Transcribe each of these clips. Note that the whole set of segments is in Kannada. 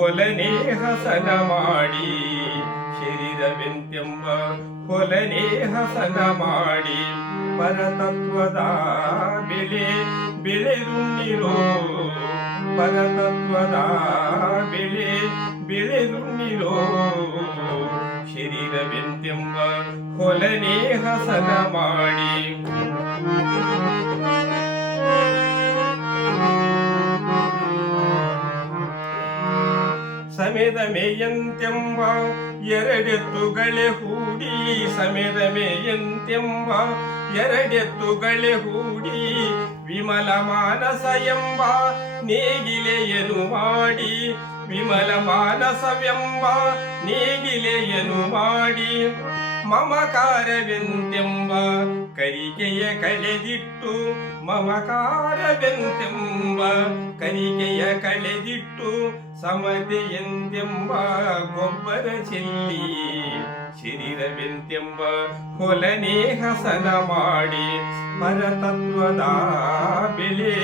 ಹೊಲನೆ ಹಸನ ಮಾಡಿ ಶರೀರವೆಂತೆಂಬ ಹೊಲನೆ ಹಸನ ಮಾಡಿ ಪರತತ್ವದ ಬೆಳೆ ಬೆಳೆದುಣ್ಣಿರೋ ಪರತತ್ವದ ಬೆಳೆ ಬೆಳೆದುಣ್ಣಿರೋ ಶರೀರವೆಂತೆಂಬ ಹೊಲನೆ ಹಸನ ಮಾಡಿ ಸಮೇದ ಮೇಯಂತೆಂಬ ಎರಡೆತ್ತುಗಳೇ ಹೂಡಿ ಸಮೇದ ಮೇಯಂತೆಂಬ ಎರಡೆತ್ತುಗಳೇ ಹೂಡಿ ವಿಮಲ ಮಾನಸ ಎಂಬ ನೇಗಿಲೆಯನ್ನು ಮಾಡಿ ವಿಮಲ ಮಾನಸವೆಂಬ ನೇಗಿಲೆಯನ್ನು ಮಾಡಿ ಮಮಕಾರವೆಂತೆಂಬ ಕರಿಕೆಯ ಕಳೆದಿಟ್ಟು ಮಮಕಾರವೆಂತೆಂಬ ಕರಿಕೆಯ ಕಳೆದಿಟ್ಟು ಸಮತೆಯೆಂದೆಂಬ ಗೊಬ್ಬರ ಚೆಲ್ಲಿ ಶರೀರವೆಂತೆಂಬ ಹೊಲನೆ ಹಸನ ಮಾಡಿ ಪರತತ್ವದ ಬೆಳೆ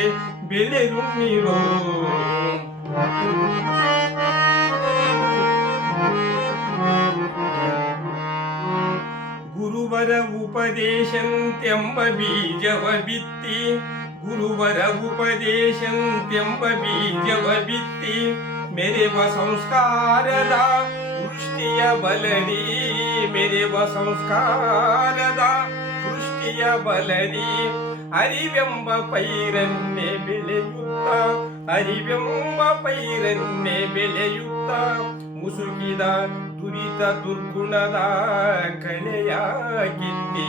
ಬೆಳೆದುಣ್ಣಿರೋ ಗುರುವರ ಉಪದೇಶಂತೆಂಬ ಬೀಜವ ಬಿತ್ತಿ ಗುರುವರ ಉಪದೇಶಂತೆಂಬ ಬೀಜವ ಬಿತ್ತಿ ಮೆರೆವ ಸಂಸ್ಕಾರದ ವೃಷ್ಟಿಯ ಬಲದಿ ಮೆರೆವ ಸಂಸ್ಕಾರದ ವೃಷ್ಟಿಯ ಬಲದಿ ಅರಿವೆಂಬ ಪೈರನ್ನೇ ಬೆಳೆಯುತ್ತ ಅರಿವೆಂಬ ಪೈರನ್ನೇ ಬೆಳೆಯುತ್ತ ಮುಸುಕಿದ ದುರಿತ ದುರ್ಗುಣದ ಕಳೆಯ ಕಿತ್ತಿ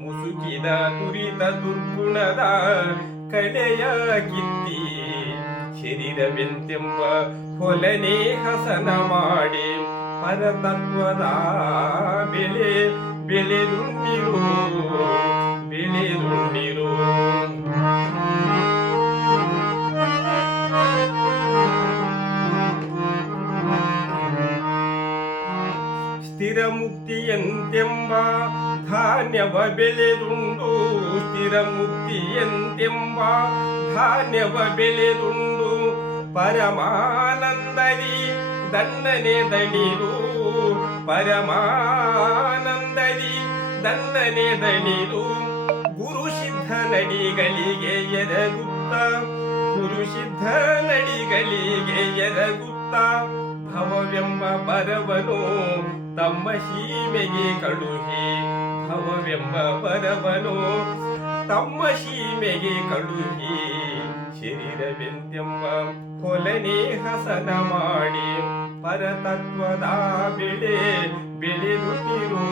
ಮುಸುಕಿದ ದುರಿತ ದುರ್ಗುಣದ ಕಳೆಯ ಕಿತ್ತಿ ಶರೀರವೆಂತೆಂಬ ಹೊಲನೆ ಹಸನ ಮಾಡಿ ಪರತತ್ವದ ಬೆಳೆ ಬೆಳೆದುಣ್ಣಿರೋ ಬೆಳೆದುಣ್ಣಿರೋ ಸ್ಥಿರ ಮುಕ್ತಿಯಂತೆಂಬ ಧಾನ್ಯವ ಬೆಳೆದುಂಡು ಸ್ಥಿರ ಮುಕ್ತಿಯಂತೆಂಬ ಧಾನ್ಯವ ಬೆಳೆದುಂಡು ಪರಮಾನಂದದಿ ದಂಡನೆ ದಣಿದು ಪರಮಾನಂದದಿ ದಂಡನೆ ದಣಿದು ಗುರು ಸಿದ್ಧ ನಡಿಗಳಿಗೆ ಎರಗುತ್ತ ಗುರು ಸಿದ್ಧ ನಡಿಗಳಿಗೆ ಎರಗುತ್ತ ಭವವೆಂಬ ಬರವನು ತಮ್ಮ ಸೀಮೆಗೆ ಕಳುಹಿ ಭವವೆಂಬ ಬರವನು ತಮ್ಮ ಸೀಮೆಗೆ ಕಳುಹಿ ಶರೀರವೆಂತೆಂಬ ಹೊಲನೆ ಹಸನ ಮಾಡಿ ಪರತತ್ವದ ಬೆಳೆ ಬೆಳೆದುಣ್ಣಿರೋ